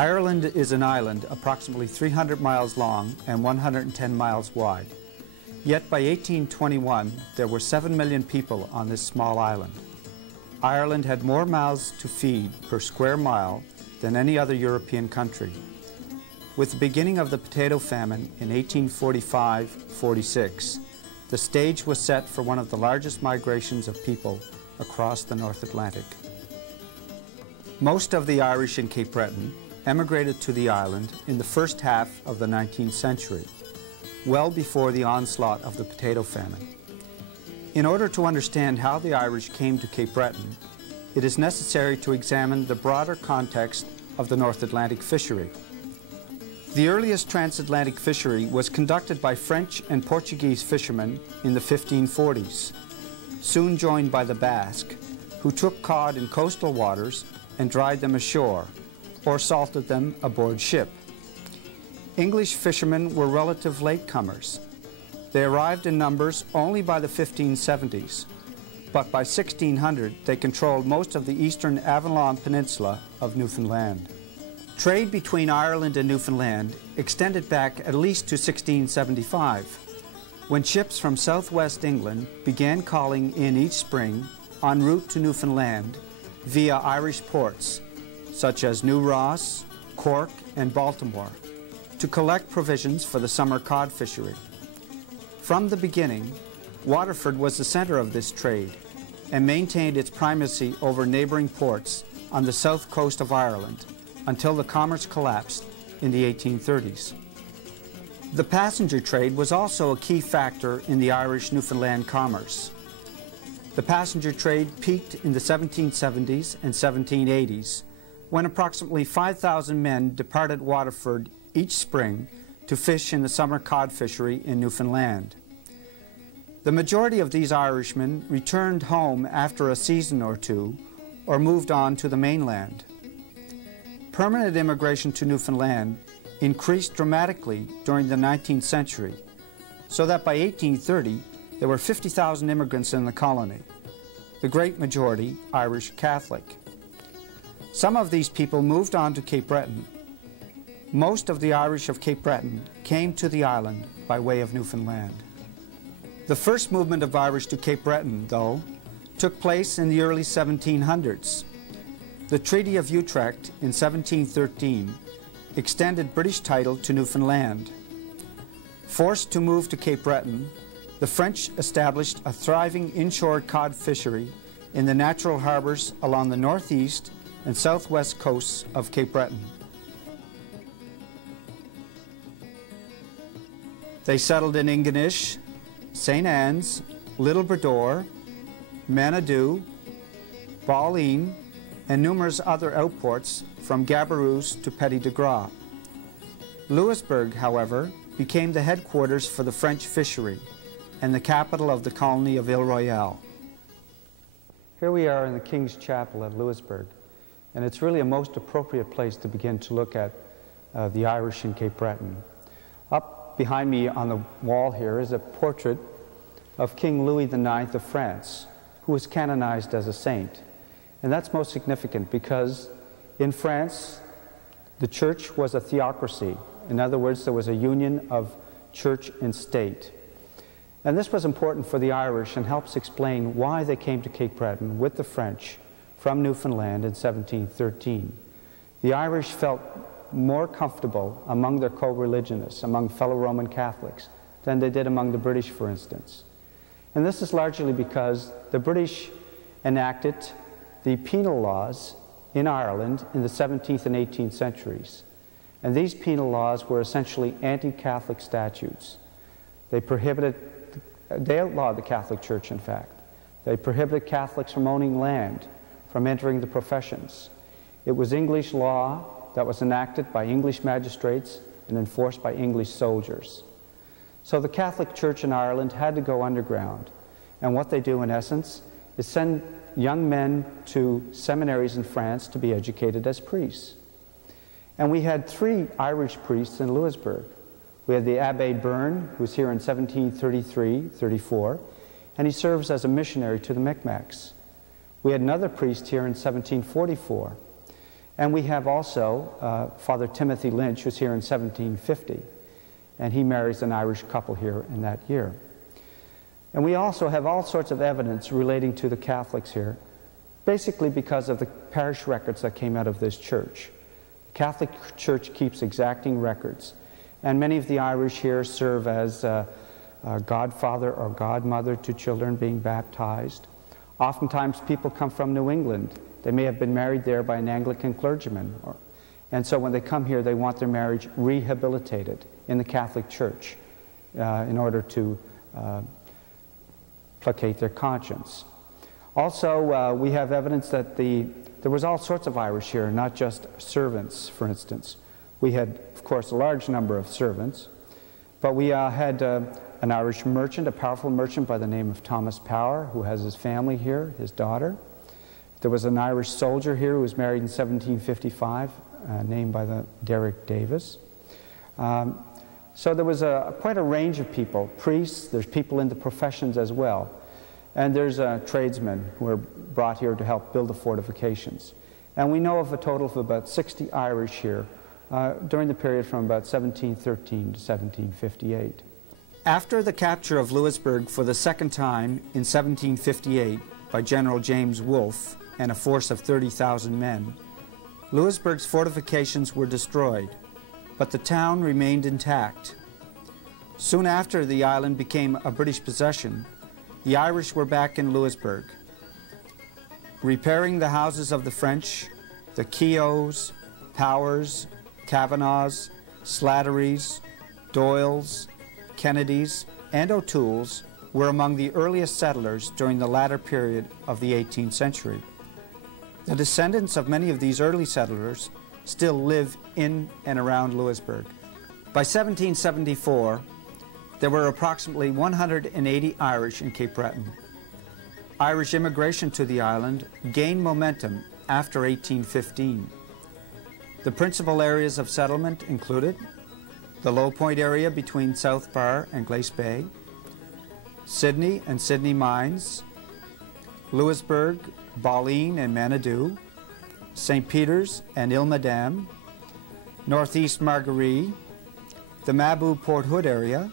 Ireland is an island approximately 300 miles long and 110 miles wide. Yet by 1821, there were 7 million people on this small island. Ireland had more mouths to feed per square mile than any other European country. With the beginning of the potato famine in 1845-46, the stage was set for one of the largest migrations of people across the North Atlantic. Most of the Irish in Cape Breton emigrated to the island in the first half of the 19th century, well before the onslaught of the potato famine. In order to understand how the Irish came to Cape Breton, it is necessary to examine the broader context of the North Atlantic fishery. The earliest transatlantic fishery was conducted by French and Portuguese fishermen in the 1540s, soon joined by the Basque, who took cod in coastal waters and dried them ashore, or salted them aboard ship. English fishermen were relative latecomers. They arrived in numbers only by the 1570s, but by 1600 they controlled most of the eastern Avalon Peninsula of Newfoundland. Trade between Ireland and Newfoundland extended back at least to 1675, when ships from southwest England began calling in each spring en route to Newfoundland via Irish ports, such as New Ross, Cork, and Baltimore, to collect provisions for the summer cod fishery. From the beginning, Waterford was the center of this trade and maintained its primacy over neighboring ports on the south coast of Ireland until the commerce collapsed in the 1830s. The passenger trade was also a key factor in the Irish Newfoundland commerce. The passenger trade peaked in the 1770s and 1780s, when approximately 5,000 men departed Waterford each spring to fish in the summer cod fishery in Newfoundland. The majority of these Irishmen returned home after a season or two or moved on to the mainland. Permanent immigration to Newfoundland increased dramatically during the 19th century, so that by 1830 there were 50,000 immigrants in the colony, the great majority Irish Catholic. Some of these people moved on to Cape Breton. Most of the Irish of Cape Breton came to the island by way of Newfoundland. The first movement of Irish to Cape Breton, though, took place in the early 1700s. The Treaty of Utrecht in 1713 extended British title to Newfoundland. Forced to move to Cape Breton, the French established a thriving inshore cod fishery in the natural harbors along the northeast and southwest coasts of Cape Breton. They settled in Ingonish, St. Anne's, Little Brador, Manitou, Balleen, and numerous other outports from Gabarus to Petit de Gras. Lewisburg, however, became the headquarters for the French fishery and the capital of the colony of Ile Royale. Here we are in the King's Chapel at Lewisburg, and it's really a most appropriate place to begin to look at the Irish in Cape Breton. Up behind me on the wall here is a portrait of King Louis IX of France, who was canonized as a saint. And that's most significant because in France, the church was a theocracy. In other words, there was a union of church and state. And this was important for the Irish and helps explain why they came to Cape Breton with the French from Newfoundland in 1713. The Irish felt more comfortable among their co-religionists, among fellow Roman Catholics, than they did among the British, for instance. And this is largely because the British enacted the penal laws in Ireland in the 17th and 18th centuries. And these penal laws were essentially anti-Catholic statutes. They outlawed the Catholic Church, in fact. They prohibited Catholics from owning land, from entering the professions. It was English law that was enacted by English magistrates and enforced by English soldiers. So the Catholic Church in Ireland had to go underground. And what they do, in essence, is send young men to seminaries in France to be educated as priests. And we had 3 Irish priests in Lewisburg. We had the Abbé Byrne, who was here in 1733-34, and he serves as a missionary to the Micmacs. We had another priest here in 1744. And we have also Father Timothy Lynch, who's here in 1750, and he marries an Irish couple here in that year. And we also have all sorts of evidence relating to the Catholics here, basically because of the parish records that came out of this church. The Catholic Church keeps exacting records, and many of the Irish here serve as godfather or godmother to children being baptized. Oftentimes people come from New England. They may have been married there by an Anglican clergyman, and so when they come here they want their marriage rehabilitated in the Catholic Church in order to placate their conscience. Also, we have evidence that there was all sorts of Irish here, not just servants, for instance. We had, of course, a large number of servants, but we had an Irish merchant, a powerful merchant by the name of Thomas Power, who has his family here, his daughter. There was an Irish soldier here who was married in 1755, named by the Derrick Davis. So there was quite a range of people, priests, there's people in the professions as well. And there's tradesmen who were brought here to help build the fortifications. And we know of a total of about 60 Irish here during the period from about 1713 to 1758. After the capture of Lewisburg for the second time in 1758 by General James Wolfe and a force of 30,000 men, Lewisburg's fortifications were destroyed, but the town remained intact. Soon after the island became a British possession, the Irish were back in Lewisburg, repairing the houses of the French. The Keoghs, Powers, Kavanaghs, Slatterys, Doyles, Kennedys, and O'Tooles were among the earliest settlers during the latter period of the 18th century. The descendants of many of these early settlers still live in and around Lewisburg. By 1774, there were approximately 180 Irish in Cape Breton. Irish immigration to the island gained momentum after 1815. The principal areas of settlement included the Low Point area between South Bar and Glace Bay, Sydney and Sydney Mines, Lewisburg, Balleen and Manitou, St. Peter's and Ilmadam, Northeast Margaree, the Mabou Port Hood area,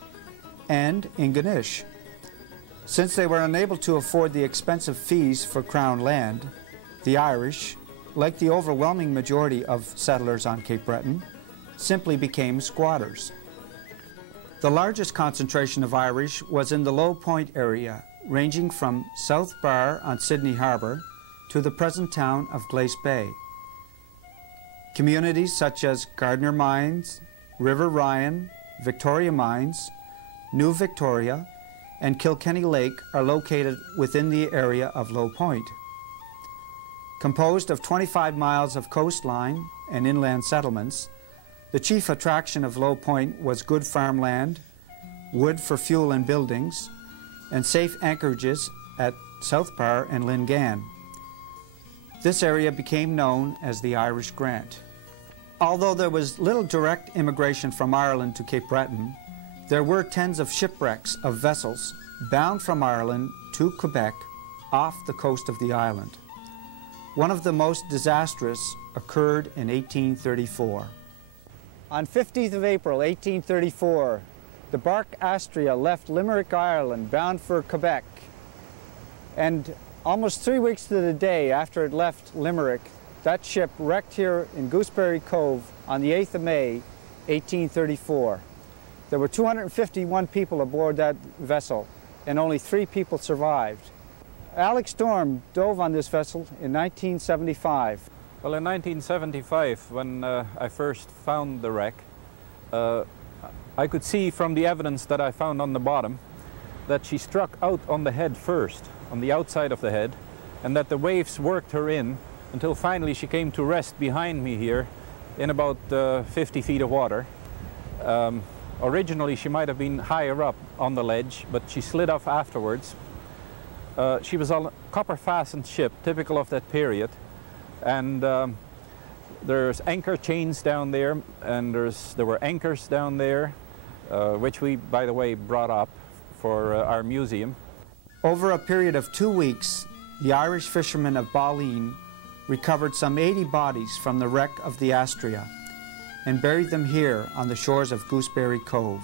and Ingonish. Since they were unable to afford the expensive fees for Crown land, the Irish, like the overwhelming majority of settlers on Cape Breton, simply became squatters. The largest concentration of Irish was in the Low Point area, ranging from South Bar on Sydney Harbour to the present town of Glace Bay. Communities such as Gardner Mines, River Ryan, Victoria Mines, New Victoria, and Kilkenny Lake are located within the area of Low Point. Composed of 25 miles of coastline and inland settlements, the chief attraction of Low Point was good farmland, wood for fuel and buildings, and safe anchorages at South Bar and Lingan. This area became known as the Irish Grant. Although there was little direct immigration from Ireland to Cape Breton, there were tens of shipwrecks of vessels bound from Ireland to Quebec off the coast of the island. One of the most disastrous occurred in 1834. On 15th of April, 1834, the bark Astria left Limerick, Ireland, bound for Quebec. And almost 3 weeks to the day after it left Limerick, that ship wrecked here in Gooseberry Cove on the 8th of May, 1834. There were 251 people aboard that vessel, and only 3 people survived. Alex Storm dove on this vessel in 1975. Well, in 1975, when I first found the wreck, I could see from the evidence that I found on the bottom that she struck out on the head first, on the outside of the head, and that the waves worked her in until finally she came to rest behind me here in about 50 feet of water. Originally she might have been higher up on the ledge, but she slid off afterwards. She was a copper-fastened ship, typical of that period, and there's anchor chains down there, and there were anchors down there, which we, by the way, brought up for our museum. Over a period of 2 weeks, the Irish fishermen of Balleen recovered some 80 bodies from the wreck of the Astrea and buried them here on the shores of Gooseberry Cove.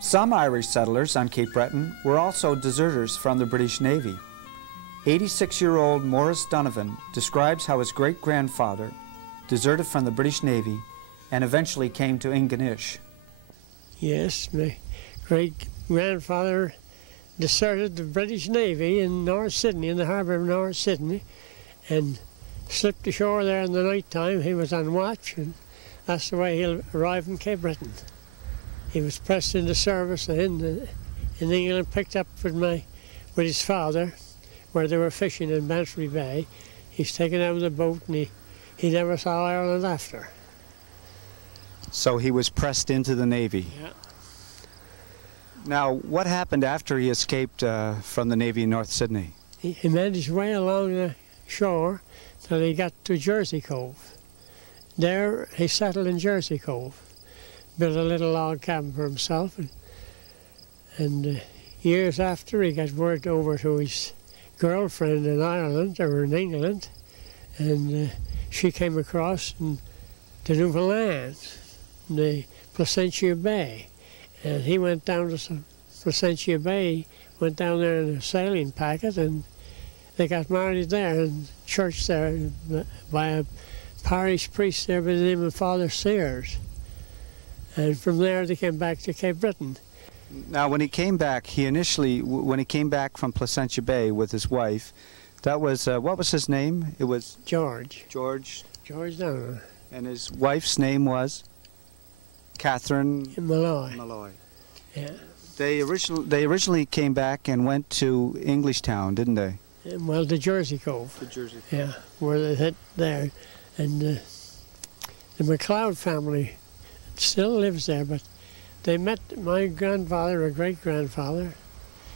Some Irish settlers on Cape Breton were also deserters from the British Navy. 86-year-old Maurice Donovan describes how his great-grandfather deserted from the British Navy and eventually came to Ingonish. Yes, my great-grandfather deserted the British Navy in North Sydney, in the harbour of North Sydney, and slipped ashore there in the night time. He was on watch, and that's the way he arrived in Cape Breton. He was pressed into service in England, picked up with his father, where they were fishing in Bantry Bay. He's taken out of the boat, and he never saw Ireland after. So he was pressed into the Navy. Yeah. Now, what happened after he escaped from the Navy in North Sydney? He made his way along the shore till he got to Jersey Cove. There he settled in Jersey Cove, built a little log cabin for himself, and years after he got word over to his girlfriend in Ireland, or in England, and she came across to Newfoundland, in the Placentia Bay, and he went down to Placentia Bay, went down there in a sailing packet, and they got married there in church there by a parish priest there by the name of Father Sears. And from there they came back to Cape Breton. Now, when he came back, when he came back from Placentia Bay with his wife, that was, what was his name? It was? George. George Donovan. And his wife's name was? Catherine? Malloy. Malloy. Yeah. They originally came back and went to Englishtown, didn't they? Well, to Jersey Cove. To Jersey Cove. Yeah, where they hit there. And the McLeod family still lives there, but they met my grandfather, or great-grandfather.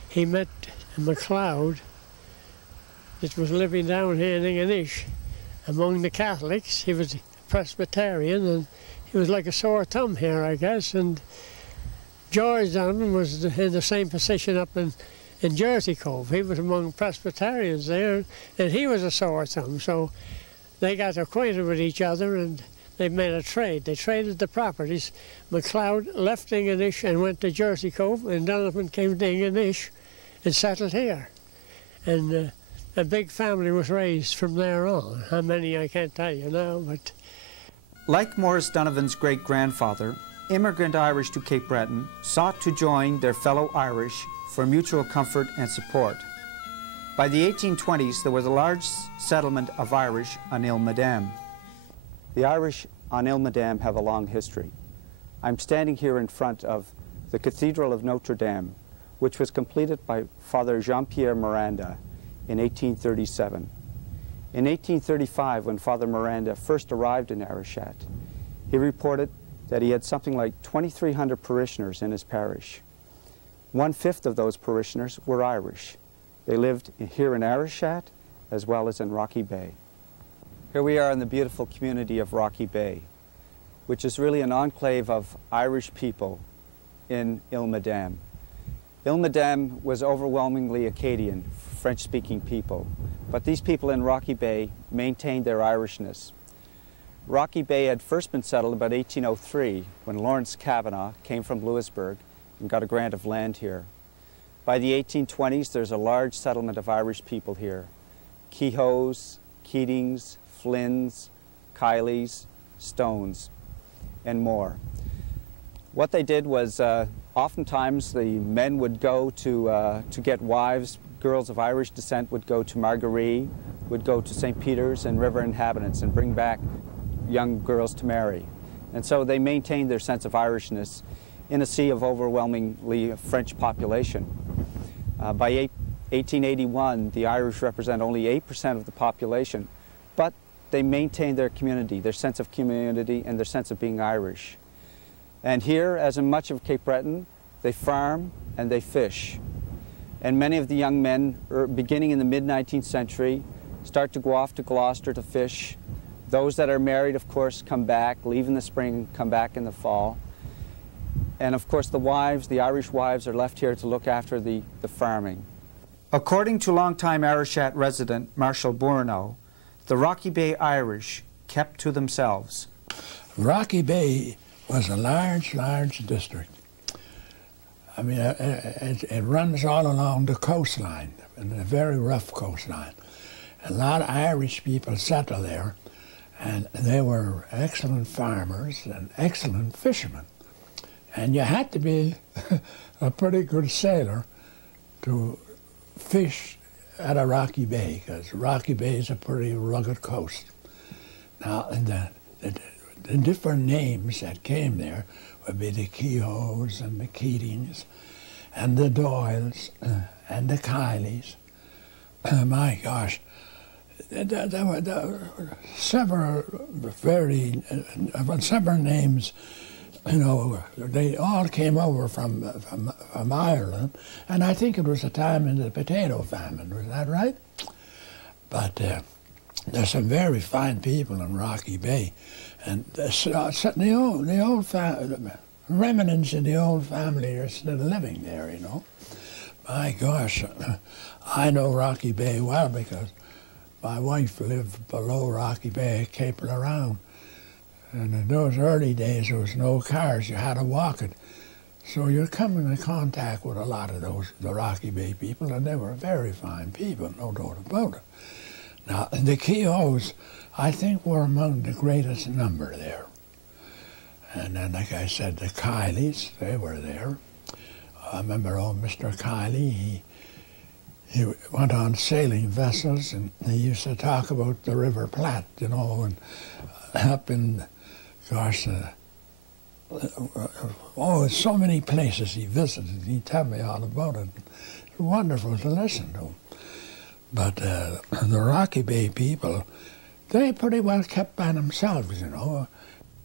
He met a McLeod that was living down here in Ingonish among the Catholics. He was a Presbyterian, and he was like a sore thumb here, I guess. And George Donovan was in the same position up in Jersey Cove. He was among Presbyterians there, and he was a sore thumb. So they got acquainted with each other, and they made a trade. They traded the properties. McLeod left Ingonish and went to Jersey Cove, and Donovan came to Ingonish and settled here. And a big family was raised from there on. How many, I can't tell you now, but... Like Maurice Donovan's great-grandfather, immigrant Irish to Cape Breton sought to join their fellow Irish for mutual comfort and support. By the 1820s, there was a large settlement of Irish on Ile Madame. The Irish on Ile Madame have a long history. I'm standing here in front of the Cathedral of Notre Dame, which was completed by Father Jean-Pierre Miranda in 1837. In 1835, when Father Miranda first arrived in Arishat, he reported that he had something like 2,300 parishioners in his parish. 1/5 of those parishioners were Irish. They lived here in Arishat as well as in Rocky Bay. Here we are in the beautiful community of Rocky Bay, which is really an enclave of Irish people in Ile Madame. Ile Madame was overwhelmingly Acadian, French-speaking people, but these people in Rocky Bay maintained their Irishness. Rocky Bay had first been settled about 1803 when Lawrence Kavanagh came from Lewisburg and got a grant of land here. By the 1820s, there's a large settlement of Irish people here. Kehoes, Keatings, Flynns, Kileys, Stones, and more. What they did was oftentimes the men would go to get wives. Girls of Irish descent would go to Margaree, would go to St. Peter's and river inhabitants and bring back young girls to marry. And so they maintained their sense of Irishness in a sea of overwhelmingly French population. By 1881, the Irish represent only 8% of the population, but they maintained their community, their sense of community, and their sense of being Irish. And here, as in much of Cape Breton, they farm and they fish. And many of the young men, beginning in the mid-19th century, start to go off to Gloucester to fish. Those that are married, of course, come back, leave in the spring, come back in the fall. And of course, the wives, the Irish wives, are left here to look after the farming. According to longtime Arishat resident Marshall Bourneau, the Rocky Bay Irish kept to themselves. Rocky Bay was a large, large district. I mean, it runs all along the coastline, and a very rough coastline. A lot of Irish people settled there, and they were excellent farmers and excellent fishermen. And you had to be a pretty good sailor to fish at a Rocky Bay, because Rocky Bay is a pretty rugged coast. Now, the different names that came there would be the Kehoes and the Keatings and the Doyles and the Kileys. My gosh, there were several several names. You know, they all came over from Ireland, and I think it was a time in the potato famine. Was that right? But there's some very fine people in Rocky Bay, and the old remnants of the old family are still living there. You know, my gosh, I know Rocky Bay well because my wife lived below Rocky Bay, at Cape Laround. And in those early days, there was no cars. You had to walk it. So you're coming in contact with a lot of the Rocky Bay people, and they were very fine people, no doubt about it. Now, the Kehoes, I think, were among the greatest number there. And then, like I said, the Kileys, they were there. I remember old Mr. Kiley, he went on sailing vessels, and he used to talk about the River Platte, you know, and up in, gosh, so many places he visited. He'd tell me all about it. It's wonderful to listen to him. But the Rocky Bay people, they pretty well kept by themselves, you know.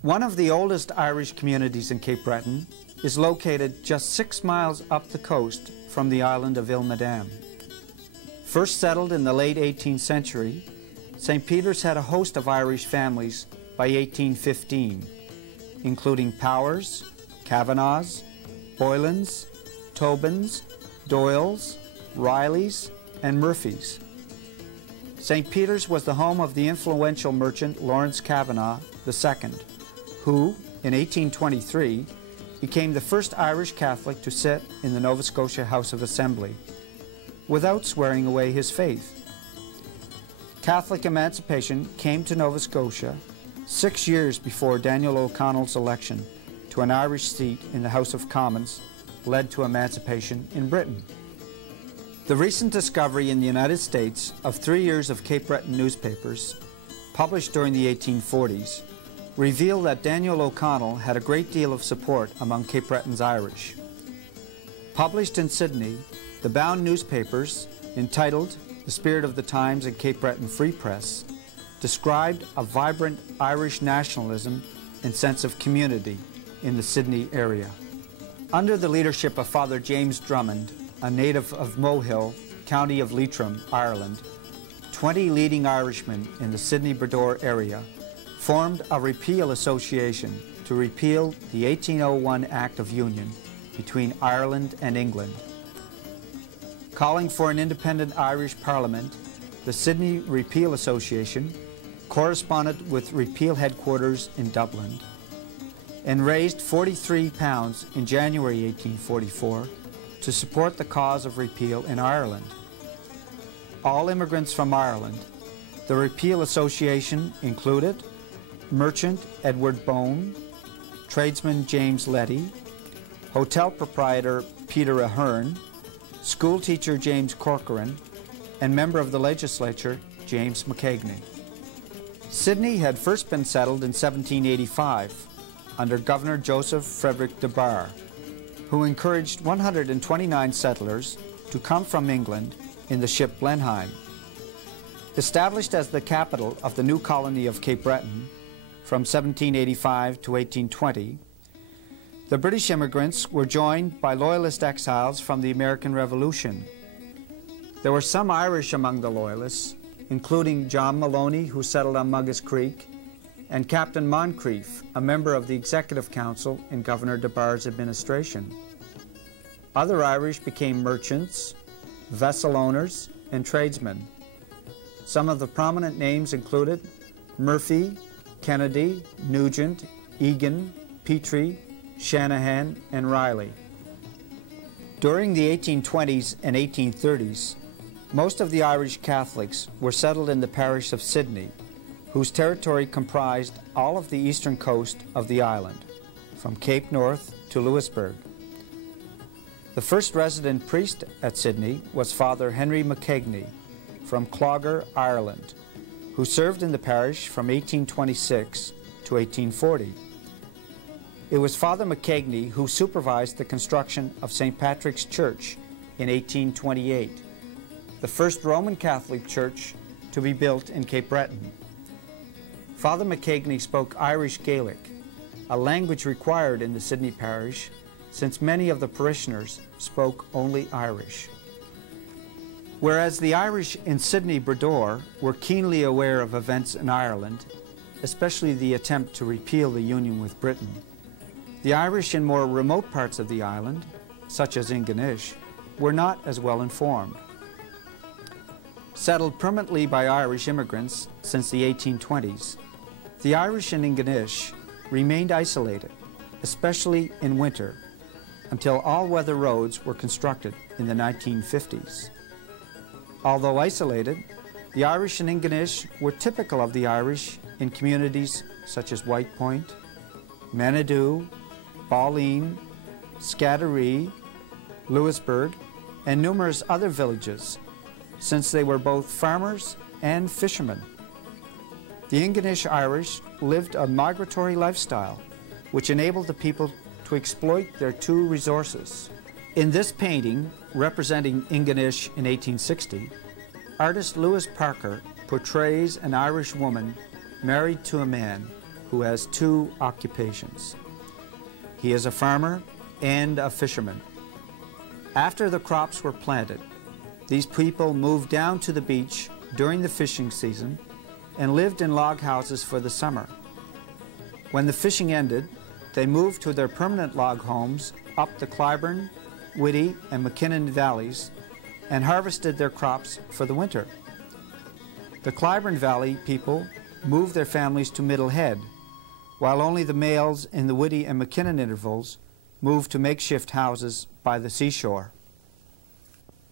One of the oldest Irish communities in Cape Breton is located just 6 miles up the coast from the island of Ile-Madame. First settled in the late 18th century, St. Peter's had a host of Irish families by 1815, including Powers, Kavanaghs, Boylans, Tobins, Doyles, Rileys, and Murphys. St. Peter's was the home of the influential merchant Lawrence Kavanagh II, who, in 1823, became the first Irish Catholic to sit in the Nova Scotia House of Assembly, without swearing away his faith. Catholic emancipation came to Nova Scotia 6 years before Daniel O'Connell's election to an Irish seat in the House of Commons led to emancipation in Britain. The recent discovery in the United States of 3 years of Cape Breton newspapers, published during the 1840s, reveal that Daniel O'Connell had a great deal of support among Cape Breton's Irish. Published in Sydney, the bound newspapers, entitled The Spirit of the Times and Cape Breton Free Press, described a vibrant Irish nationalism and sense of community in the Sydney area. Under the leadership of Father James Drummond, a native of Mohill, County of Leitrim, Ireland, 20 leading Irishmen in the Sydney-Brador area formed a repeal association to repeal the 1801 Act of Union between Ireland and England. Calling for an independent Irish Parliament, the Sydney Repeal Association corresponded with repeal headquarters in Dublin and raised £43 in January 1844 to support the cause of repeal in Ireland. All immigrants from Ireland, the Repeal Association included merchant Edward Bone, tradesman James Letty, hotel proprietor Peter Ahern, school teacher James Corcoran, and member of the legislature James Mckean. Sydney had first been settled in 1785 under Governor Joseph Frederick de Barre, who encouraged 129 settlers to come from England in the ship Blenheim. Established as the capital of the new colony of Cape Breton from 1785 to 1820, the British immigrants were joined by Loyalist exiles from the American Revolution. There were some Irish among the Loyalists, including John Maloney, who settled on Muggus Creek, and Captain Moncrief, a member of the Executive Council in Governor de Barre's administration. Other Irish became merchants, vessel owners, and tradesmen. Some of the prominent names included Murphy, Kennedy, Nugent, Egan, Petrie, Shanahan, and Riley. During the 1820s and 1830s, most of the Irish Catholics were settled in the parish of Sydney, whose territory comprised all of the eastern coast of the island, from Cape North to Lewisburg. The first resident priest at Sydney was Father Henry Mckean from Clogher, Ireland, who served in the parish from 1826 to 1840. It was Father Mckean who supervised the construction of St. Patrick's Church in 1828, the first Roman Catholic church to be built in Cape Breton. Father Mckean spoke Irish Gaelic, a language required in the Sydney parish since many of the parishioners spoke only Irish. Whereas the Irish in Sydney Brador were keenly aware of events in Ireland, especially the attempt to repeal the union with Britain, the Irish in more remote parts of the island, such as Ingonish, were not as well informed. Settled permanently by Irish immigrants since the 1820s, the Irish in Ingonish remained isolated, especially in winter, until all-weather roads were constructed in the 1950s. Although isolated, the Irish in Ingonish were typical of the Irish in communities such as White Point, Manadoo, Balleen, Scattery, Lewisburg, and numerous other villages, since they were both farmers and fishermen. The Ingonish Irish lived a migratory lifestyle, which enabled the people to exploit their two resources. In this painting, representing Ingonish in 1860, artist Lewis Parker portrays an Irish woman married to a man who has two occupations. He is a farmer and a fisherman. After the crops were planted, these people moved down to the beach during the fishing season and lived in log houses for the summer. When the fishing ended, they moved to their permanent log homes up the Clybourne, Whitty, and Mckean valleys and harvested their crops for the winter. The Clybourne Valley people moved their families to Middle Head, while only the males in the Whitty and Mckean intervals moved to makeshift houses by the seashore.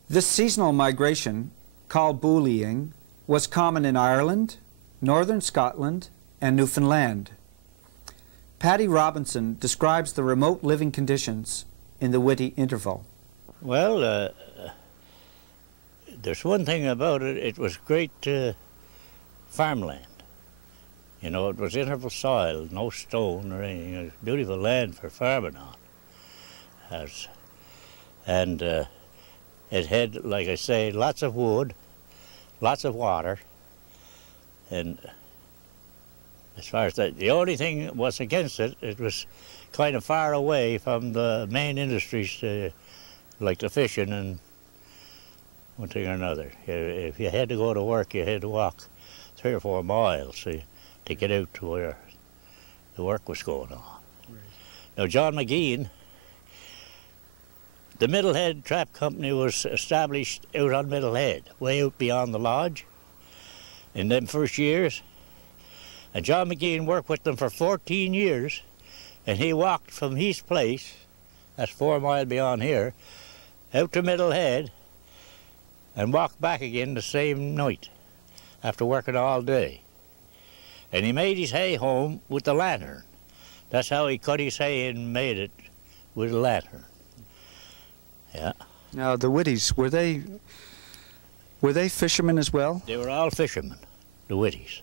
This seasonal migration, called bullying, was common in Ireland, northern Scotland, and Newfoundland. Paddy Robinson describes the remote living conditions in the Whitty interval. Well, there's one thing about it, it was great farmland. You know, it was interval soil, no stone or anything. It was beautiful land for farming on. And it had, like I say, lots of wood, lots of water, and as far as that, the only thing was against it, it was kind of far away from the main industries, like the fishing and one thing or another. If you had to go to work, you had to walk 3 or 4 miles to get out to where the work was going on. Right. Now, John Mckean, the Middlehead Trap Company was established out on Middlehead, way out beyond the lodge in them first years. And John Mckean worked with them for 14 years, and he walked from his place, that's 4 miles beyond here, out to Middlehead, and walked back again the same night, after working all day. And he made his hay home with the lantern. That's how he cut his hay and made it, with a lantern. Yeah. Now, the Whitties, were they fishermen as well? They were all fishermen, the Whitties.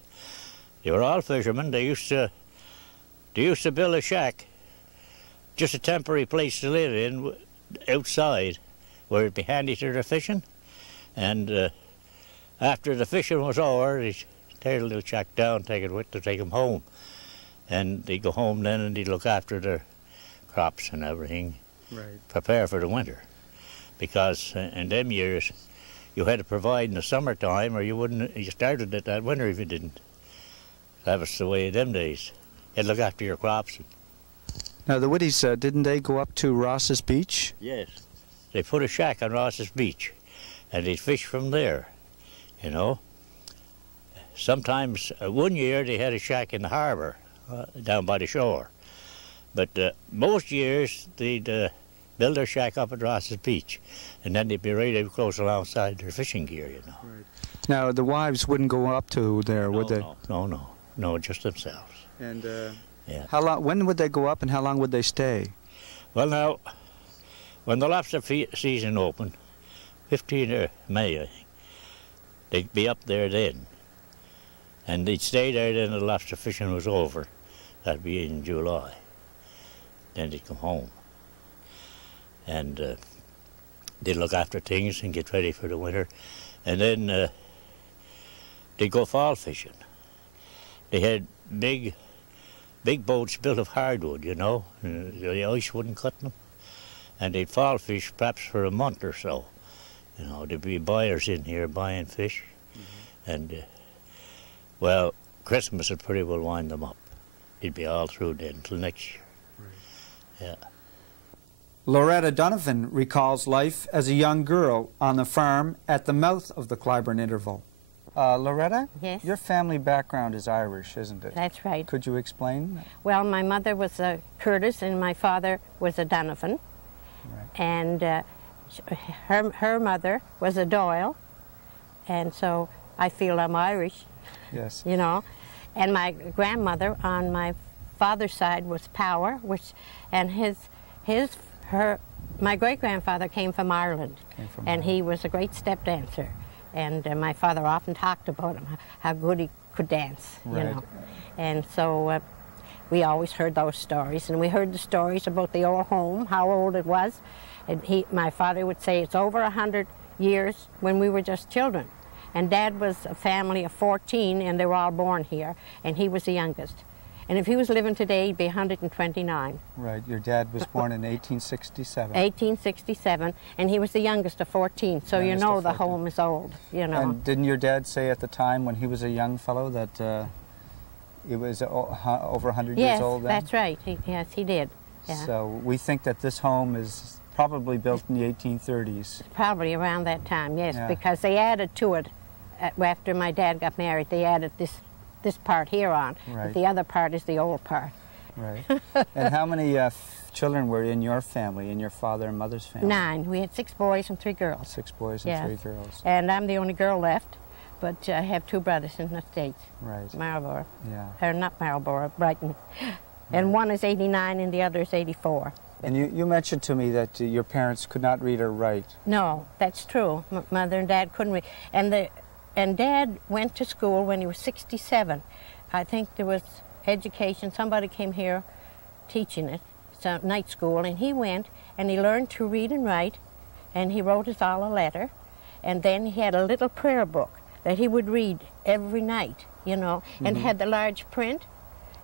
They were all fishermen. They used to build a shack, just a temporary place to live in, outside, where it'd be handy to their fishing. And after the fishing was over, they'd tear the little shack down, take it with to take them home. And they'd go home then and they'd look after their crops and everything, right. Prepare for the winter. Because in them years, you had to provide in the summertime or you started it that winter if you didn't. That was the way of them days. You had to look after your crops. Now, the Whitties, didn't they go up to Ross's Beach? Yes. They put a shack on Ross's Beach, and they'd fish from there, you know. sometimes, one year they had a shack in the harbour down by the shore. But most years they'd build their shack up at Ross's Beach, and then they'd be ready close alongside their fishing gear, you know. Right. Now, the wives wouldn't go up to there, would they? No, just themselves. And yeah. how long? When would they go up, and how long would they stay? Well, now, when the lobster season opened, 15th of May, I think, they'd be up there then. And they'd stay there then the lobster fishing was over. That'd be in July. Then they'd come home. And they'd look after things and get ready for the winter. And then they'd go fall fishing. They had big boats built of hardwood, you know. The ice wouldn't cut them. And they'd fall fish perhaps for a month or so. You know, there'd be buyers in here buying fish. And, well, Christmas would pretty well wind them up. It'd be all through then until next year. Right. Yeah. Loretta Donovan recalls life as a young girl on the farm at the mouth of the Clybourne Interval. Loretta? Yes? Your family background is Irish, isn't it? That's right. Could you explain? Well, my mother was a Curtis and my father was a Donovan. Right. And her mother was a Doyle. And so I feel I'm Irish. Yes. You know. And my grandmother on my father's side was Power, and my great-grandfather came from Ireland. He was a great step dancer. And my father often talked about him, how good he could dance, right. you know. And so we always heard those stories. And we heard the stories about the old home, how old it was. And my father would say it's over 100 years when we were just children. And Dad was a family of 14, and they were all born here. And he was the youngest. And if he was living today, he'd be 129. Right. Your dad was born in 1867. 1867, and he was the youngest of 14. So you know the home is old, you know. And didn't your dad say at the time when he was a young fellow that it was over 100 years old then? Yes, that's right. Yes, he did. Yeah. So we think that this home is probably built in the 1830s. Probably around that time, yes, yeah. Because they added to it after my dad got married. They added this part here on. Right. But the other part is the old part. Right. And how many children were in your family, in your father and mother's family? 9. We had 6 boys and 3 girls. 6 boys and 3 girls. And I'm the only girl left, but I have 2 brothers in the States. Right. Marlborough. Yeah. Or not Marlborough, Brighton. And one is 89 and the other is 84. And you mentioned to me that your parents could not read or write. No, that's true. Mother and Dad couldn't read. And Dad went to school when he was 67. I think there was education. Somebody came here teaching it. It's a night school. And he went and he learned to read and write. And he wrote us all a letter. And then he had a little prayer book that he would read every night, you know, and had the large print.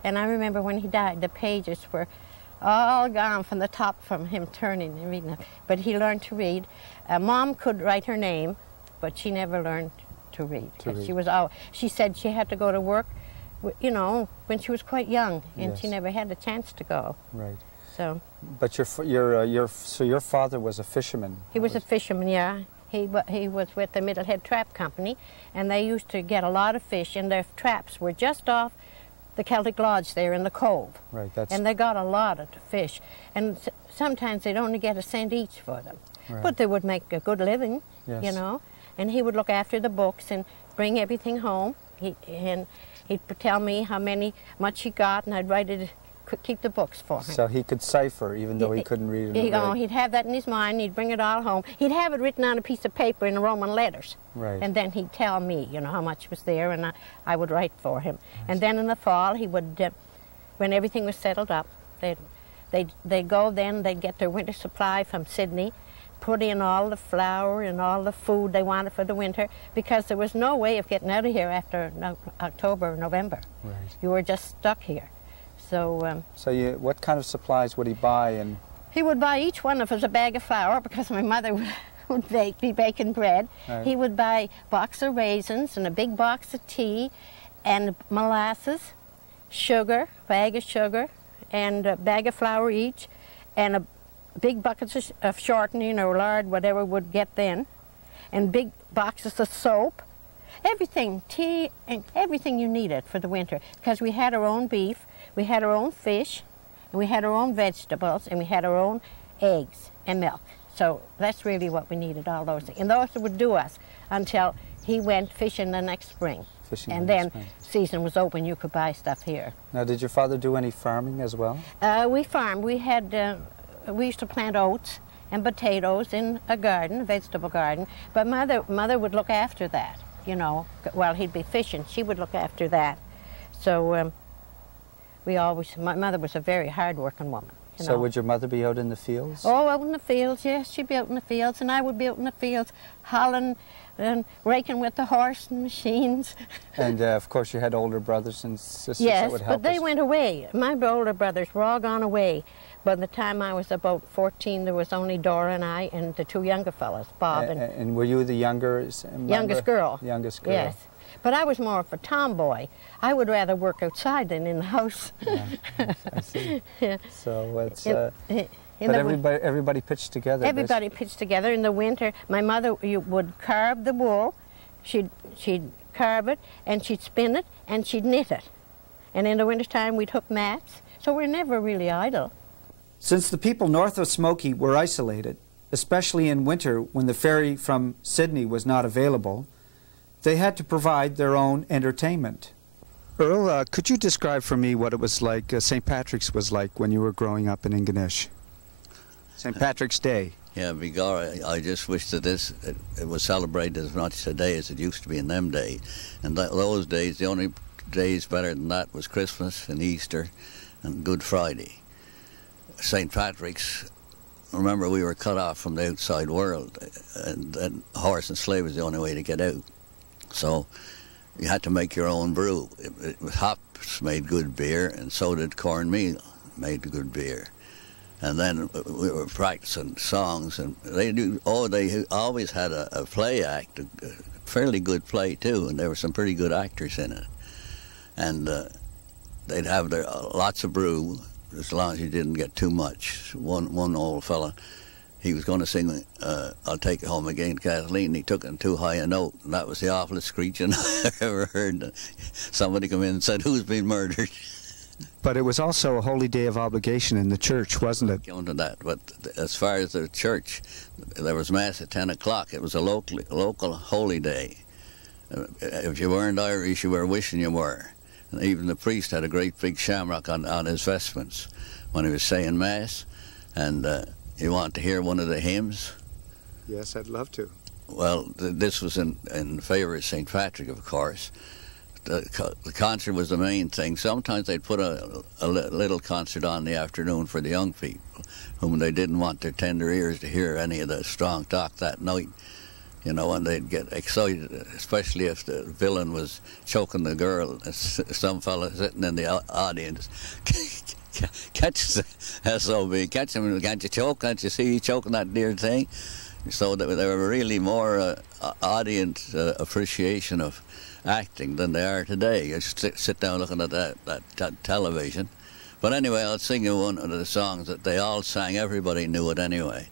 And I remember when he died, the pages were all gone from the top from him turning and reading it. But he learned to read. Mom could write her name, but she never learned to read. She said she had to go to work, you know, when she was quite young, and she never had a chance to go. Right. So. But your father was a fisherman. He was a fisherman, yeah. He was with the Middlehead Trap Company, and they used to get a lot of fish, and their traps were just off the Celtic Lodge there in the cove. Right. And they got a lot of fish, and sometimes they'd only get a cent each for them. Right. But they would make a good living, yes. you know. And he would look after the books and bring everything home. And he'd tell me much he got, and I'd write it, keep the books for him. So he could cipher, even though he couldn't read and write. He'd have that in his mind. He'd bring it all home. He'd have it written on a piece of paper in Roman letters. Right. And then he'd tell me, you know, how much was there, and I would write for him. And then in the fall, he would, when everything was settled up, they'd go then, they'd get their winter supply from Sydney, put in all the flour and all the food they wanted for the winter, because there was no way of getting out of here after October or November. Right. You were just stuck here. So. What kind of supplies would he buy? And he would buy each one of us a bag of flour, because my mother would be baking bread. Right. He would buy a box of raisins and a big box of tea, and molasses, sugar, bag of sugar, and a bag of flour each, and a big buckets of shortening or lard, whatever would get then, and big boxes of soap, everything, tea, and everything you needed for the winter, because we had our own beef, we had our own fish, and we had our own vegetables, and we had our own eggs and milk. So that's really what we needed, all those things. And those would do us until he went fishing the next spring. And then season was open, you could buy stuff here. Now, did your father do any farming as well? We farmed. We used to plant oats and potatoes in a garden, a vegetable garden. But mother would look after that, you know, while he'd be fishing. She would look after that. So my mother was a very hard-working woman. So would your mother be out in the fields? Oh, out in the fields, yes. She'd be out in the fields, and I would be out in the fields, hauling and raking with the horse and machines. And, of course, you had older brothers and sisters that would help but they went away. My older brothers were all gone away. By the time I was about 14, there was only Dora and I and the two younger fellows, Bob and... And were you the youngest girl? Youngest girl. Yes. But I was more of a tomboy. I would rather work outside than in the house. Yeah, I see. Yeah. So it's... but everybody pitched together. Everybody pitched together. In the winter, my mother would carve the wool. She'd carve it, and she'd spin it, and she'd knit it. And in the wintertime, we'd hook mats. So we're never really idle. Since the people north of Smoky were isolated, especially in winter when the ferry from Sydney was not available, they had to provide their own entertainment. Earl, could you describe for me what it was like, St. Patrick's was like when you were growing up in Ingonish? St. Patrick's Day. Yeah, begorra, I just wish that it was celebrated as much today as it used to be in them days. And those days, the only days better than that was Christmas and Easter and Good Friday. St. Patrick's, remember, we were cut off from the outside world, and horse and sleigh was the only way to get out. So you had to make your own brew. Hops made good beer, and so did cornmeal made good beer. And then we were practicing songs, and they always had a play act, a fairly good play too, and there were some pretty good actors in it. And they'd have lots of brew, as long as you didn't get too much. One old fella, he was going to sing I'll Take You Home Again, Kathleen, and he took it in too high a note, and that was the awfulest screeching I ever heard. Somebody come in and said, "Who's been murdered?" But it was also a holy day of obligation in the church, wasn't it? Going to that, but as far as the church, there was Mass at 10 o'clock. It was a local holy day. If you weren't Irish, you were wishing you were. And even the priest had a great big shamrock on his vestments when he was saying Mass. And you want to hear one of the hymns? Yes, I'd love to. Well, this was in favor of St. Patrick, of course. The concert was the main thing. Sometimes they'd put a little concert on in the afternoon for the young people, whom they didn't want their tender ears to hear any of the strong talk that night. You know, and they'd get excited, especially if the villain was choking the girl. Some fella sitting in the audience, catch the SOB, catch him, can't you choke? Can't you see you choking that dear thing? So there were really more audience appreciation of acting than they are today. You sit down looking at that television. But anyway, I'll sing you one of the songs that they all sang. Everybody knew it anyway.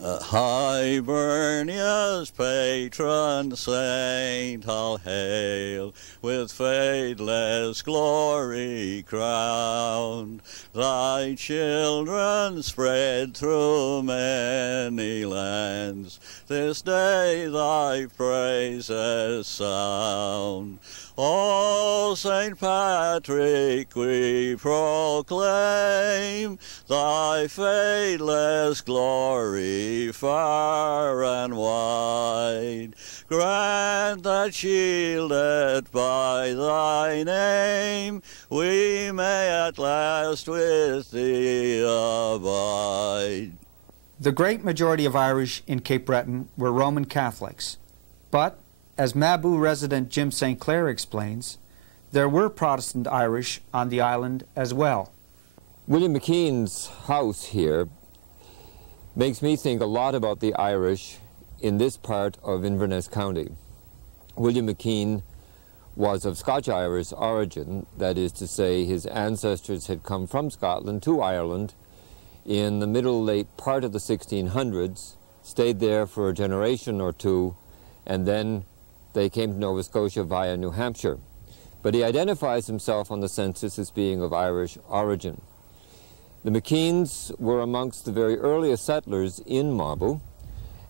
Hibernia's patron saint, all hail, with fadeless glory crowned. Thy children spread through many lands, this day thy praises sound. O St. Patrick, we proclaim thy fadeless glory far and wide. Grant that, shielded by thy name, we may at last with thee abide. The great majority of Irish in Cape Breton were Roman Catholics, but as Mabou resident Jim St. Clair explains, there were Protestant Irish on the island as well. William Mckean's house here makes me think a lot about the Irish in this part of Inverness County. William Mckean was of Scotch-Irish origin, that is to say his ancestors had come from Scotland to Ireland in the late part of the 1600s, stayed there for a generation or two, and then they came to Nova Scotia via New Hampshire. But he identifies himself on the census as being of Irish origin. The Mckeans were amongst the very earliest settlers in Mabel,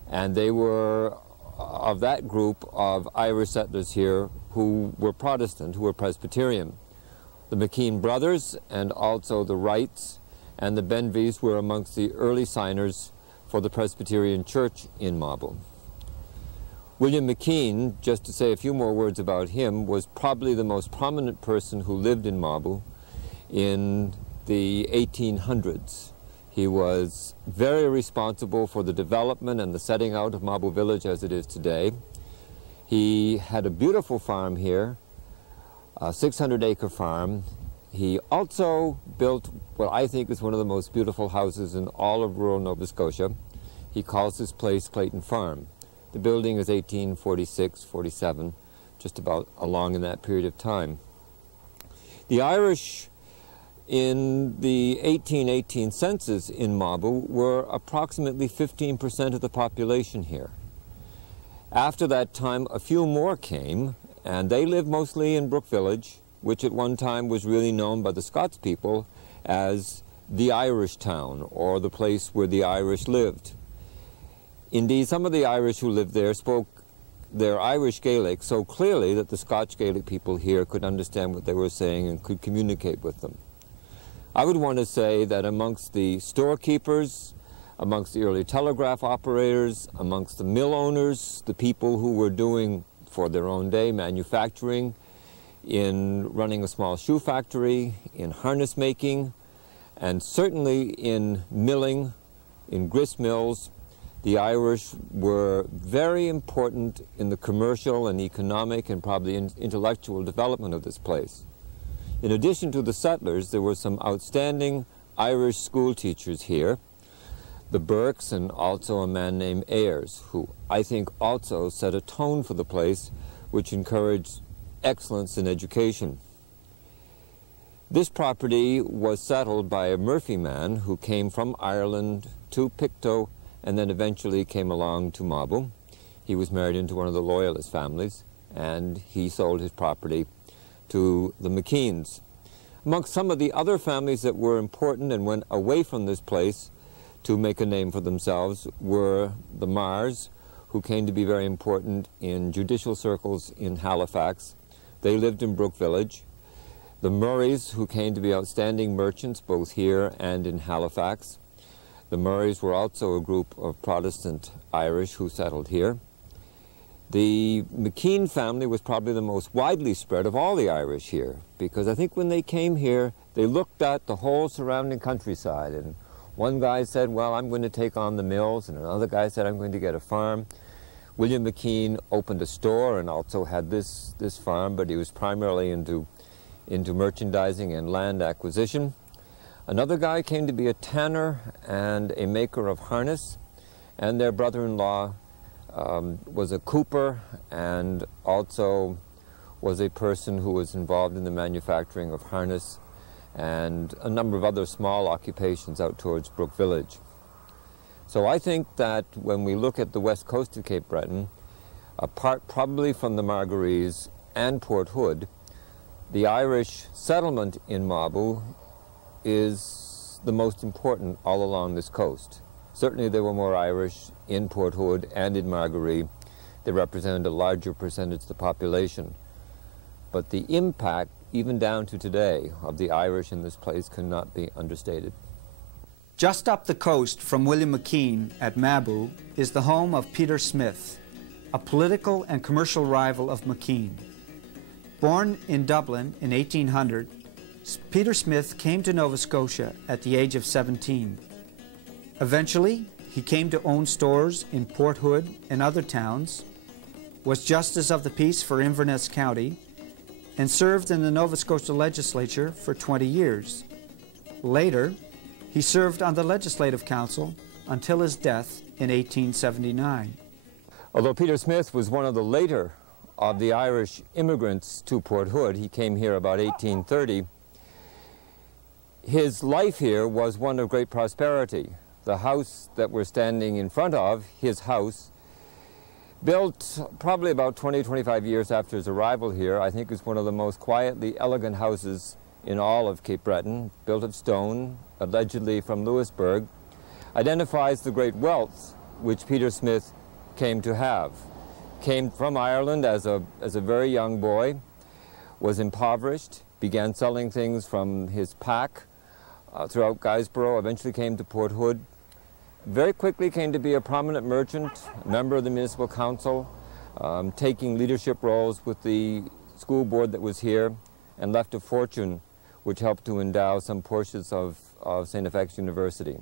and they were of that group of Irish settlers here who were Protestant, who were Presbyterian. The Mckean brothers and also the Wrights and the Benvies were amongst the early signers for the Presbyterian Church in Mabel. William Mckean, just to say a few more words about him, was probably the most prominent person who lived in Mabel in the 1800s. He was very responsible for the development and the setting out of Mabel Village as it is today. He had a beautiful farm here, a 600-acre farm. He also built what I think is one of the most beautiful houses in all of rural Nova Scotia. He calls this place Clayton Farm. The building is 1846-47, just about along in that period of time. The Irish in the 1818 census in Mabel were approximately 15% of the population here. After that time, a few more came, and they lived mostly in Brook Village, which at one time was really known by the Scots people as the Irish town, or the place where the Irish lived. Indeed, some of the Irish who lived there spoke their Irish Gaelic so clearly that the Scotch Gaelic people here could understand what they were saying and could communicate with them. I would want to say that amongst the storekeepers, amongst the early telegraph operators, amongst the mill owners, the people who were doing for their own day manufacturing, in running a small shoe factory, in harness making, and certainly in milling, in grist mills, the Irish were very important in the commercial and economic and probably intellectual development of this place. In addition to the settlers, there were some outstanding Irish school teachers here, the Burkes and also a man named Ayers, who I think also set a tone for the place which encouraged excellence in education. This property was settled by a Murphy man who came from Ireland to Pictou and then eventually came along to Mabel. He was married into one of the Loyalist families, and he sold his property to the Mckeans. Amongst some of the other families that were important and went away from this place to make a name for themselves were the Marrs, who came to be very important in judicial circles in Halifax. They lived in Brook Village. The Murrays, who came to be outstanding merchants both here and in Halifax. The Murrays were also a group of Protestant Irish who settled here. The Mckean family was probably the most widely spread of all the Irish here, because I think when they came here, they looked at the whole surrounding countryside, and one guy said, well, I'm going to take on the mills, and another guy said, I'm going to get a farm. William Mckean opened a store and also had this farm, but he was primarily into merchandising and land acquisition. Another guy came to be a tanner and a maker of harness, and their brother-in-law was a cooper and also was a person who was involved in the manufacturing of harness and a number of other small occupations out towards Brook Village. So I think that when we look at the west coast of Cape Breton, apart probably from the Margarese and Port Hood, the Irish settlement in Mabel is the most important all along this coast. Certainly there were more Irish in Port Hood and in Margaree. They represented a larger percentage of the population. But the impact, even down to today, of the Irish in this place cannot be understated. Just up the coast from William Mckean at Mabou is the home of Peter Smith, a political and commercial rival of Mckean. Born in Dublin in 1800, Peter Smith came to Nova Scotia at the age of 17. Eventually, he came to own stores in Port Hood and other towns, was Justice of the Peace for Inverness County, and served in the Nova Scotia legislature for 20 years. Later, he served on the Legislative Council until his death in 1879. Although Peter Smith was one of the later of the Irish immigrants to Port Hood, he came here about 1830, his life here was one of great prosperity. The house that we're standing in front of, his house, Built probably about 20-25 years after his arrival here, I think is one of the most quietly elegant houses in all of Cape Breton, built of stone, allegedly from Lewisburg, identifies the great wealth which Peter Smith came to have. Came from Ireland as a very young boy, was impoverished, began selling things from his pack throughout Guysborough, eventually came to Port Hood, very quickly came to be a prominent merchant, a member of the municipal council, taking leadership roles with the school board that was here, and left a fortune which helped to endow some portions of St. FX University.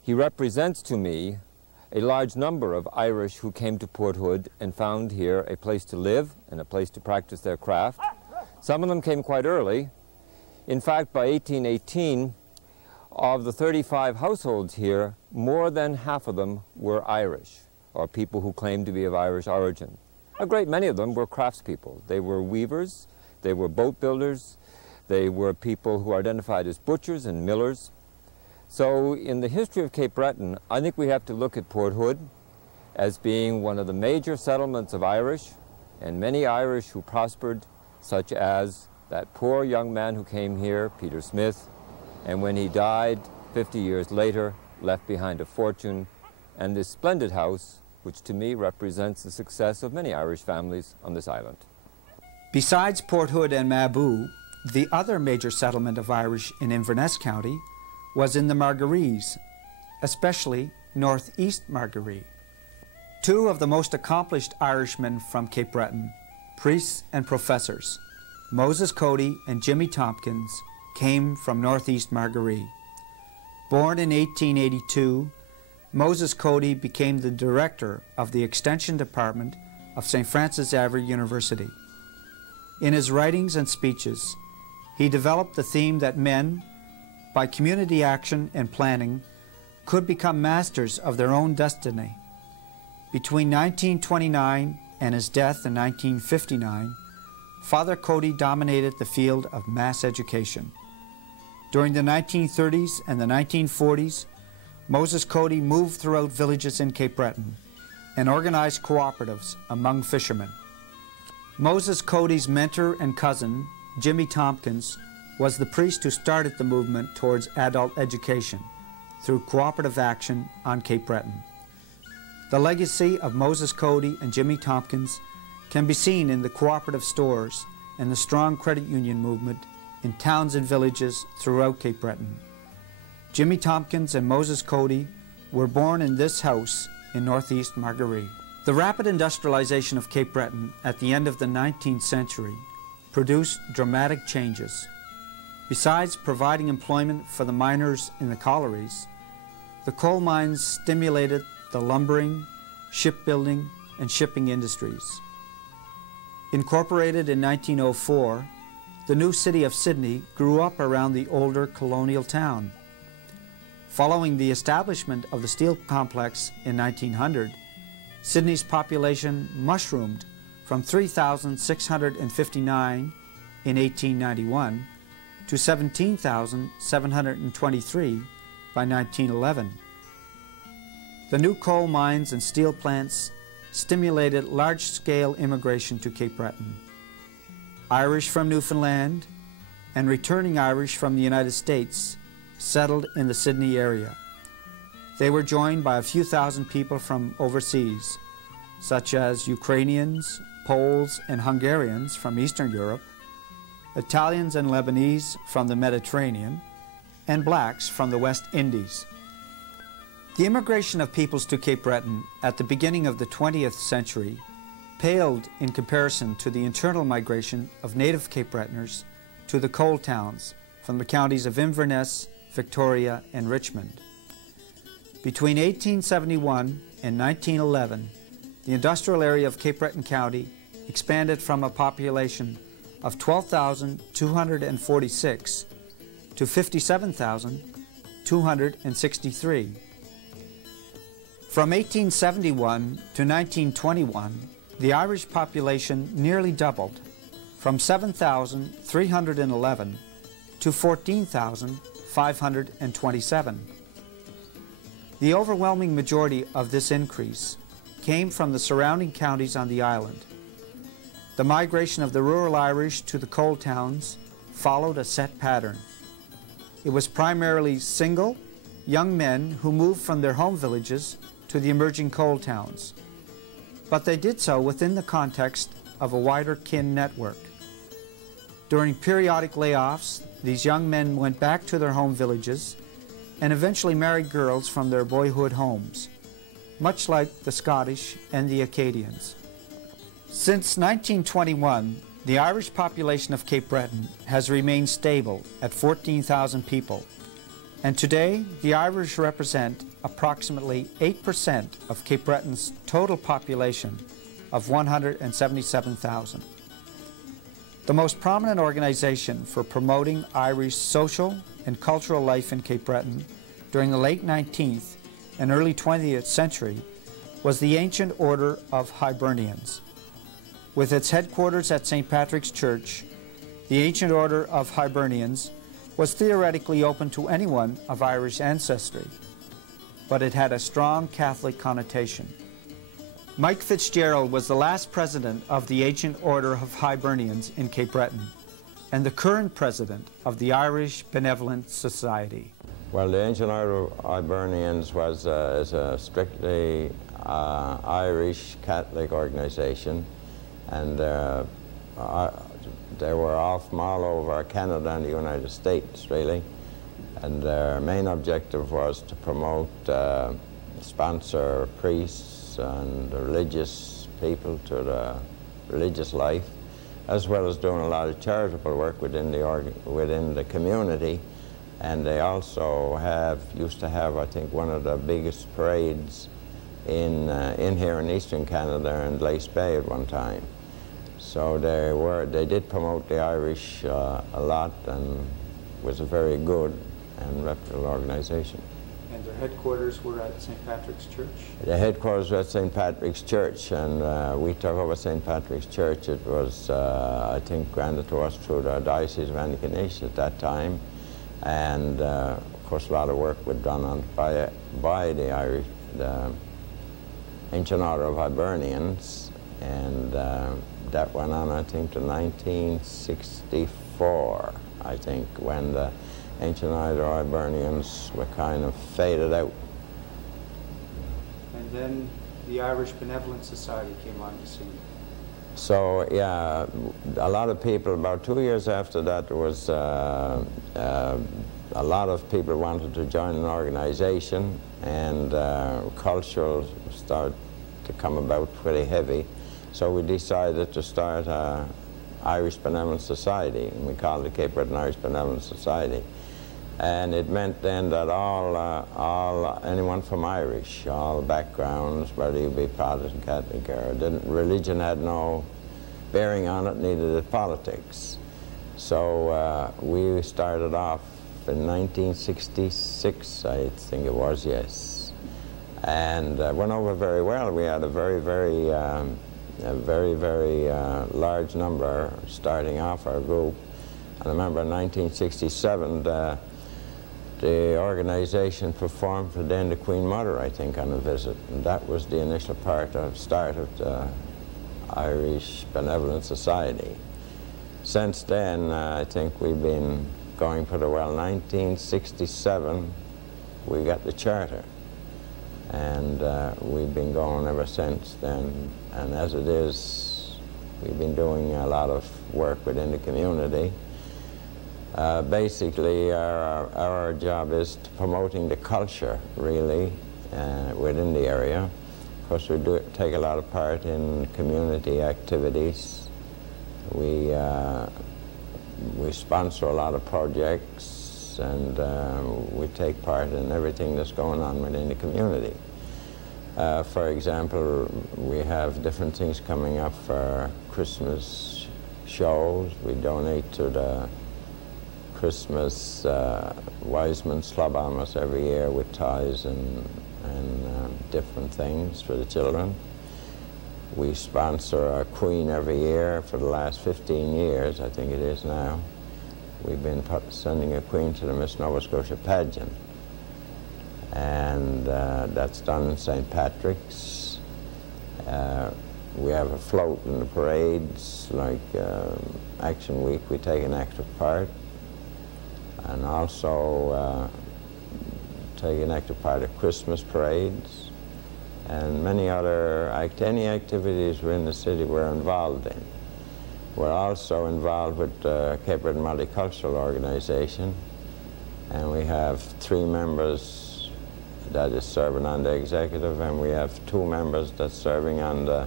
He represents to me a large number of Irish who came to Port Hood and found here a place to live and a place to practice their craft. Some of them came quite early. In fact, by 1818, of the 35 households here, more than half of them were Irish, or people who claimed to be of Irish origin. A great many of them were craftspeople. They were weavers, they were boat builders, they were people who identified as butchers and millers. So in the history of Cape Breton, I think we have to look at Port Hood as being one of the major settlements of Irish, and many Irish who prospered, such as that poor young man who came here, Peter Smith, and when he died 50 years later, left behind a fortune and this splendid house, which to me represents the success of many Irish families on this island. Besides Port Hood and Mabou, the other major settlement of Irish in Inverness County was in the Margarese, especially northeast Margaree. Two of the most accomplished Irishmen from Cape Breton, priests and professors, Moses Cody and Jimmy Tompkins, came from northeast Margaree. Born in 1882, Moses Cody became the director of the Extension Department of St. Francis Xavier University. In his writings and speeches, he developed the theme that men, by community action and planning, could become masters of their own destiny. Between 1929 and his death in 1959, Father Cody dominated the field of mass education. During the 1930s and the 1940s, Moses Cody moved throughout villages in Cape Breton and organized cooperatives among fishermen. Moses Cody's mentor and cousin, Jimmy Tompkins, was the priest who started the movement towards adult education through cooperative action on Cape Breton. The legacy of Moses Cody and Jimmy Tompkins can be seen in the cooperative stores and the strong credit union movement in towns and villages throughout Cape Breton. Jimmy Tompkins and Moses Cody were born in this house in northeast Margaree. The rapid industrialization of Cape Breton at the end of the 19th century produced dramatic changes. Besides providing employment for the miners in the collieries, the coal mines stimulated the lumbering, shipbuilding, and shipping industries. Incorporated in 1904, the new city of Sydney grew up around the older colonial town. Following the establishment of the steel complex in 1900, Sydney's population mushroomed from 3,659 in 1891 to 17,723 by 1911. The new coal mines and steel plants stimulated large-scale immigration to Cape Breton. Irish from Newfoundland and returning Irish from the United States settled in the Sydney area. They were joined by a few thousand people from overseas, such as Ukrainians, Poles, and Hungarians from Eastern Europe, Italians and Lebanese from the Mediterranean, and blacks from the West Indies. The immigration of peoples to Cape Breton at the beginning of the 20th century paled in comparison to the internal migration of native Cape Bretoners to the coal towns from the counties of Inverness, Victoria, and Richmond. Between 1871 and 1911, the industrial area of Cape Breton County expanded from a population of 12,246 to 57,263. From 1871 to 1921, the Irish population nearly doubled, from 7,311 to 14,527. The overwhelming majority of this increase came from the surrounding counties on the island. The migration of the rural Irish to the coal towns followed a set pattern. It was primarily single, young men who moved from their home villages to the emerging coal towns. But they did so within the context of a wider kin network. During periodic layoffs, these young men went back to their home villages and eventually married girls from their boyhood homes, much like the Scottish and the Acadians. Since 1921, the Irish population of Cape Breton has remained stable at 14,000 people, and today the Irish represent approximately 8% of Cape Breton's total population of 177,000. The most prominent organization for promoting Irish social and cultural life in Cape Breton during the late 19th and early 20th century was the ancient order of Hibernians. With its headquarters at St. Patrick's Church, the ancient order of Hibernians was theoretically open to anyone of Irish ancestry, but it had a strong Catholic connotation. Mike Fitzgerald was the last president of the ancient order of Hibernians in Cape Breton and the current president of the Irish Benevolent Society. Well, the ancient order of Hibernians was is a strictly Irish Catholic organization, and they were all from all over Canada and the United States, really. And their main objective was to promote, sponsor priests and religious people to the religious life, as well as doing a lot of charitable work within the community. And they also used to have, I think, one of the biggest parades in here in Eastern Canada in Lace Bay at one time. So they did promote the Irish a lot, and was a very good and reputable organization. And their headquarters were at St. Patrick's Church? The headquarters were at St. Patrick's Church, and we took over St. Patrick's Church. It was, I think, granted to us through the Diocese of Mckean at that time. And of course, a lot of work was done by the Irish, the ancient order of Hibernians, and that went on, I think, to 1964, I think, when the ancient order of Hibernians were kind of faded out. And then the Irish Benevolent Society came on the scene. So, yeah, a lot of people, about 2 years after that, there was a lot of people wanted to join an organization, and cultural started to come about pretty heavy. So we decided to start an Irish Benevolent Society, and we called it Cape Breton Irish Benevolent Society. And it meant then that anyone from Irish, all backgrounds, whether you be Protestant, Catholic, or religion had no bearing on it, neither did politics. So we started off in 1966, I think it was, yes. And went over very well. We had a very large number starting off our group. And I remember in 1967, the organization performed for then the Queen Mother, I think, on a visit. And that was the initial start of the Irish Benevolent Society. Since then, I think we've been going pretty well. 1967, we got the charter. And we've been going ever since then. And as it is, we've been doing a lot of work within the community. Basically, our job is promoting the culture, really, within the area. Of course, we take a lot of part in community activities. We sponsor a lot of projects, and we take part in everything that's going on within the community. For example, we have different things coming up for Christmas shows. We donate to the Christmas Wiseman's Club almost every year with toys and different things for the children. We sponsor a queen every year for the last 15 years, I think it is now. We've been sending a queen to the Miss Nova Scotia pageant. And that's done in St. Patrick's. We have a float in the parades, like Action Week, we take an active part, and also take an active part at Christmas parades, and many other any activities within the city we're involved in. We're also involved with the Cape Breton Multicultural Organization, and we have 3 members that is serving on the executive, and we have 2 members that's serving on the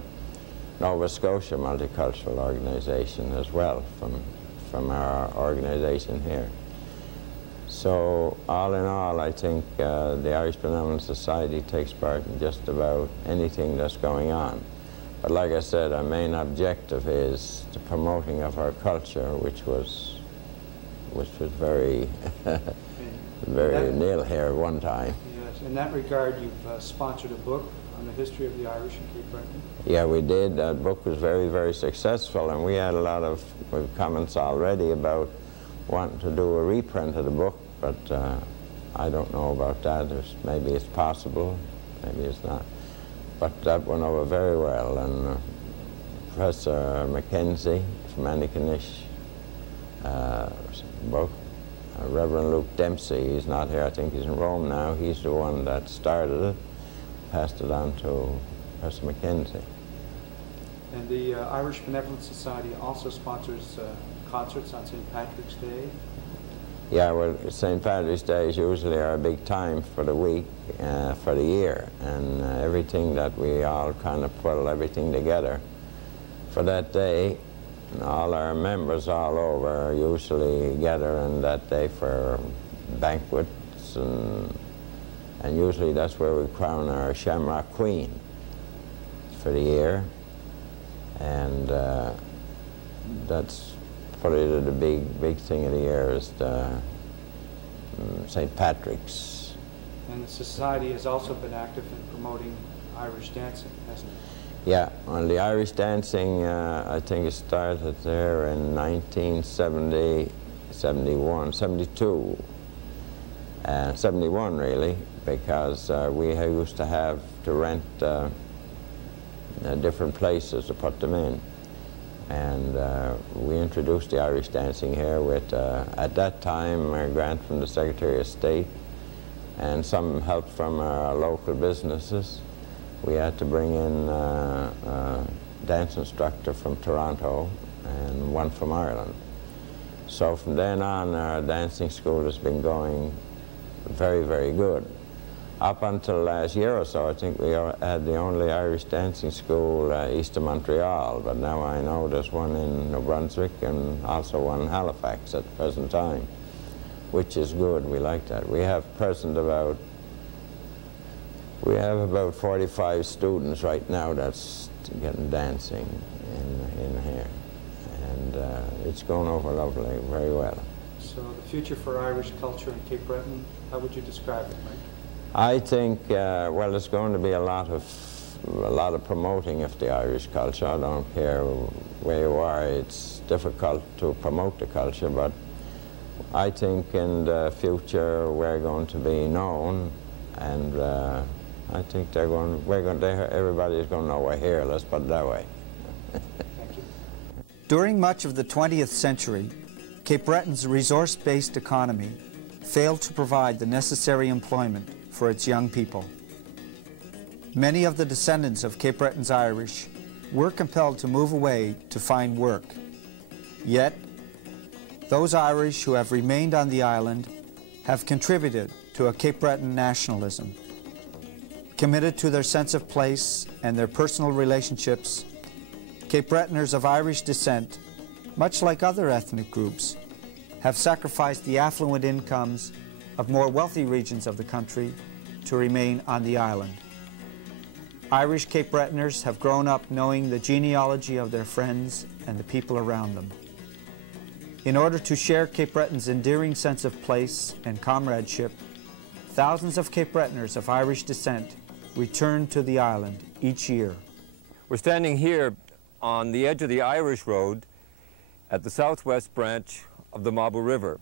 Nova Scotia Multicultural Organization as well, from our organization here. So all in all, I think the Irish Benevolent Society takes part in just about anything that's going on. But like I said, our main objective is the promoting of our culture, which was very, very nil here at one time. Yes, in that regard, you've sponsored a book on the history of the Irish in Cape Breton. Yeah, we did. That book was very, very successful, and we had a lot of comments already about wanting to do a reprint of the book, but I don't know about that. Maybe it's possible, maybe it's not. But that went over very well, and Professor Mackenzie from Antigonish book, Reverend Luke Dempsey, he's not here, I think he's in Rome now, he's the one that started it, passed it on to Professor Mackenzie. And the Irish Benevolent Society also sponsors concerts on St. Patrick's Day. Yeah, well, St. Patrick's Day is usually our big time for the week, for the year, and everything that we all kind of pull everything together for that day. And all our members all over usually gather on that day for banquets, and usually that's where we crown our Shamrock Queen for the year. And that's probably the big thing of the year is the St. Patrick's. And the Society has also been active in promoting Irish dancing, hasn't it? Yeah, well, the Irish dancing, I think it started there in 1970, 71, 72, 71 really, because we used to have to rent different places to put them in. And we introduced the Irish dancing here with, at that time, a grant from the Secretary of State and some help from our local businesses. We had to bring in a dance instructor from Toronto and one from Ireland. So from then on, our dancing school has been going very, very good. Up until last year or so, I think we had the only Irish dancing school east of Montreal, but now I know there's one in New Brunswick and also one in Halifax at the present time, which is good. We like that. We have about 45 students right now that's getting dancing in here, and it's going over lovely, very well. So the future for Irish culture in Cape Breton, how would you describe it, Mike? I think, well, there's going to be a lot of promoting of the Irish culture. I don't care where you are. It's difficult to promote the culture, but I think in the future we're going to be known, and I think everybody's going to know we're here. Let's put it that way. Thank you. During much of the 20th century, Cape Breton's resource-based economy failed to provide the necessary employment for its young people. Many of the descendants of Cape Breton's Irish were compelled to move away to find work. Yet, those Irish who have remained on the island have contributed to a Cape Breton nationalism. Committed to their sense of place and their personal relationships, Cape Bretoners of Irish descent, much like other ethnic groups, have sacrificed the affluent incomes of more wealthy regions of the country to remain on the island. Irish Cape Bretoners have grown up knowing the genealogy of their friends and the people around them. In order to share Cape Breton's endearing sense of place and comradeship, thousands of Cape Bretoners of Irish descent return to the island each year. We're standing here on the edge of the Irish Road at the southwest branch of the Mabel River.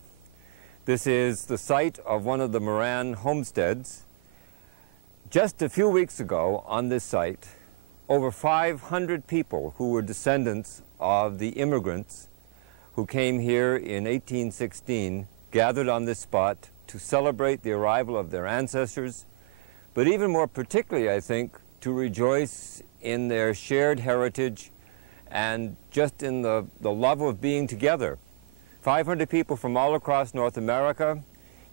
This is the site of one of the Moran homesteads. Just a few weeks ago on this site, over 500 people who were descendants of the immigrants who came here in 1816 gathered on this spot to celebrate the arrival of their ancestors, but even more particularly, I think, to rejoice in their shared heritage and just in the love of being together. 500 people from all across North America,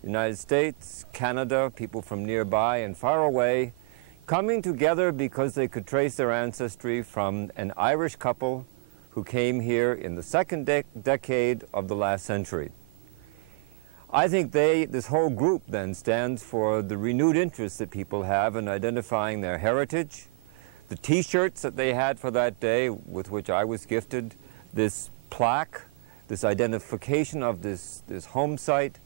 United States, Canada, people from nearby and far away, coming together because they could trace their ancestry from an Irish couple who came here in the second decade of the last century. I think this whole group then stands for the renewed interest that people have in identifying their heritage, the T-shirts that they had for that day, with which I was gifted, this plaque, this identification of this home site.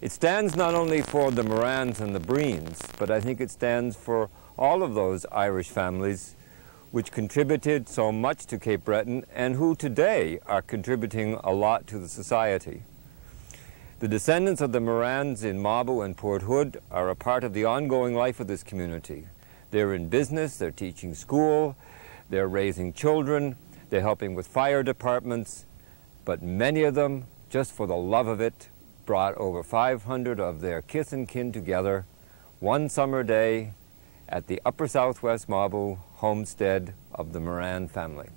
It stands not only for the Morans and the Breens, but I think it stands for all of those Irish families which contributed so much to Cape Breton and who today are contributing a lot to the society. The descendants of the Morans in Mabo and Port Hood are a part of the ongoing life of this community. They're in business, they're teaching school, they're raising children, they're helping with fire departments, but many of them, just for the love of it, brought over 500 of their kith and kin together one summer day at the Upper Southwest Mabo homestead of the Moran family.